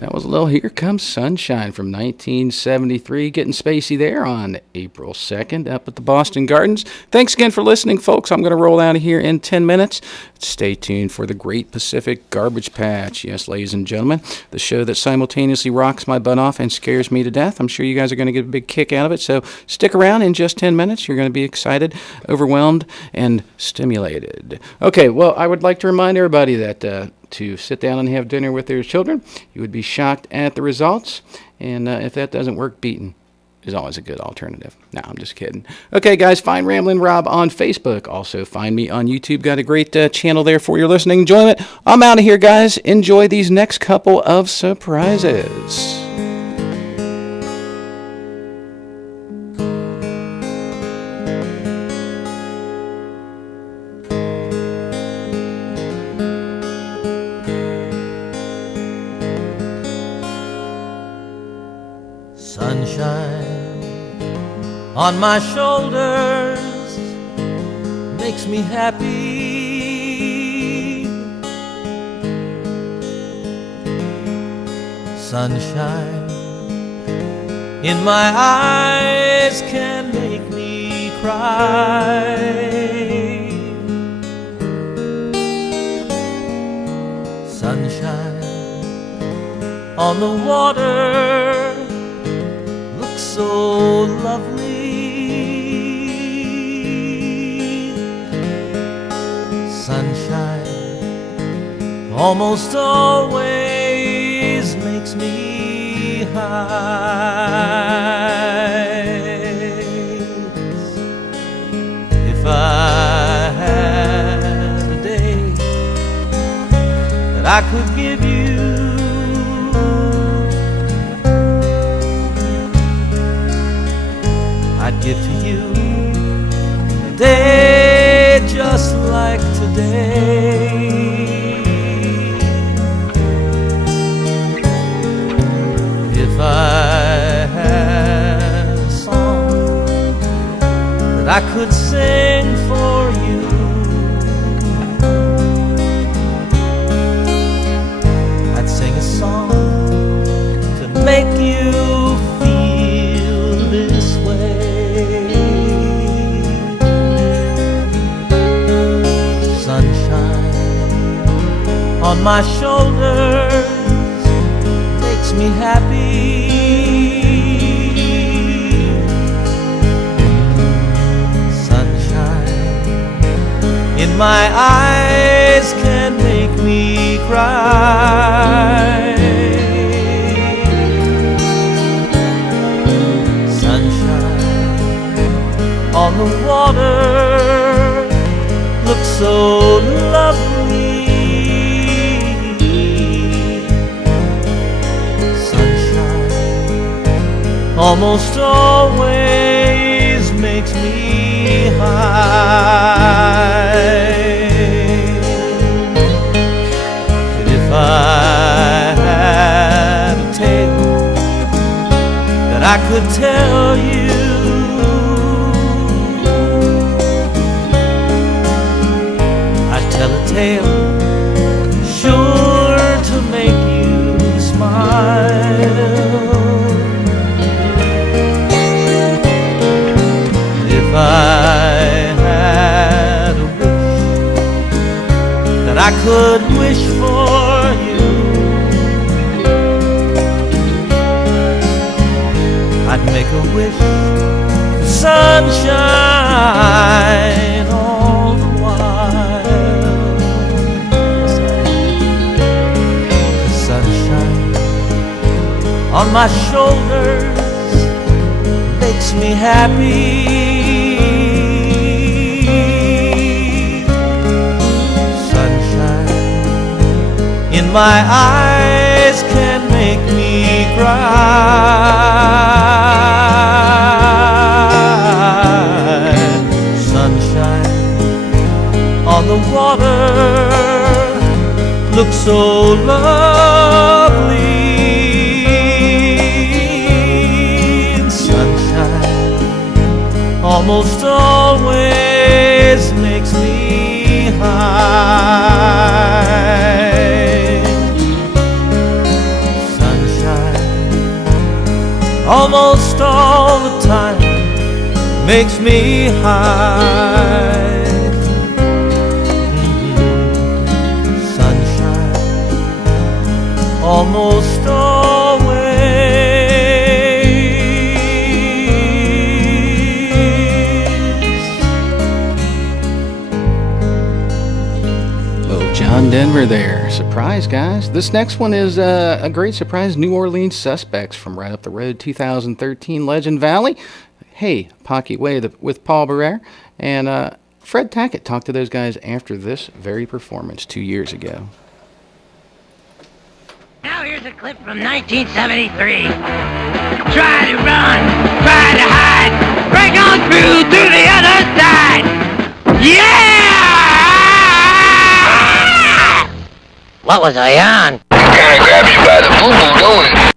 That was a little Here Comes Sunshine from 1973, getting spacey there on April 2nd up at the Boston Gardens. Thanks again for listening, folks. I'm going to roll out of here in 10 minutes. Stay tuned for the Great Pacific Garbage Patch. Yes, ladies and gentlemen, the show that simultaneously rocks my butt off and scares me to death. I'm sure you guys are going to get a big kick out of it, so stick around in just 10 minutes. You're going to be excited, overwhelmed, and stimulated. Okay, well, I would like to remind everybody that to sit down and have dinner with their children. You would be shocked at the results, and if that doesn't work, beaten is always a good alternative. No, I'm just kidding. Okay, guys, find Ramblin' Rob on Facebook. Also, find me on YouTube. Got a great channel there for your listening enjoyment. I'm out of here, guys. Enjoy these next couple of surprises. on my shoulders makes me happy. Sunshine in my eyes can make me cry. Sunshine on the water looks so lovely. Sunshine almost always makes me high. If I had a day that I could give you, I'd give to you a day just like today. If I had a song that I could sing for you, I'd sing a song to make you feel this way. Sunshine on my shoulders makes me happy. Sunshine in my eyes can make me cry. Sunshine on the water looks so lovely. Almost always makes me high. And if I had a tale that I could tell you, I'd tell a tale sure to make you smile. If I had a wish that I could wish for you, I'd make a wish for sunshine all the while. Yes, the sunshine on my shoulders makes me happy. In my eyes can make me cry. Sunshine on the water looks so lovely. Sunshine almost always makes me high. Almost all the time makes me high. Sunshine almost always. Little John Denver there. Surprise, guys. This next one is a great surprise. New Orleans Suspects from right up the road, 2013 Legend Valley. Hey, Pocky Way with Paul Barrere. And Fred Tackett talked to those guys after this very performance 2 years ago. Now here's a clip from 1973. Try to run, try to hide, break on through to the other side. Yeah! What was I on? Kinda grabs you by the boo-boo, don't it?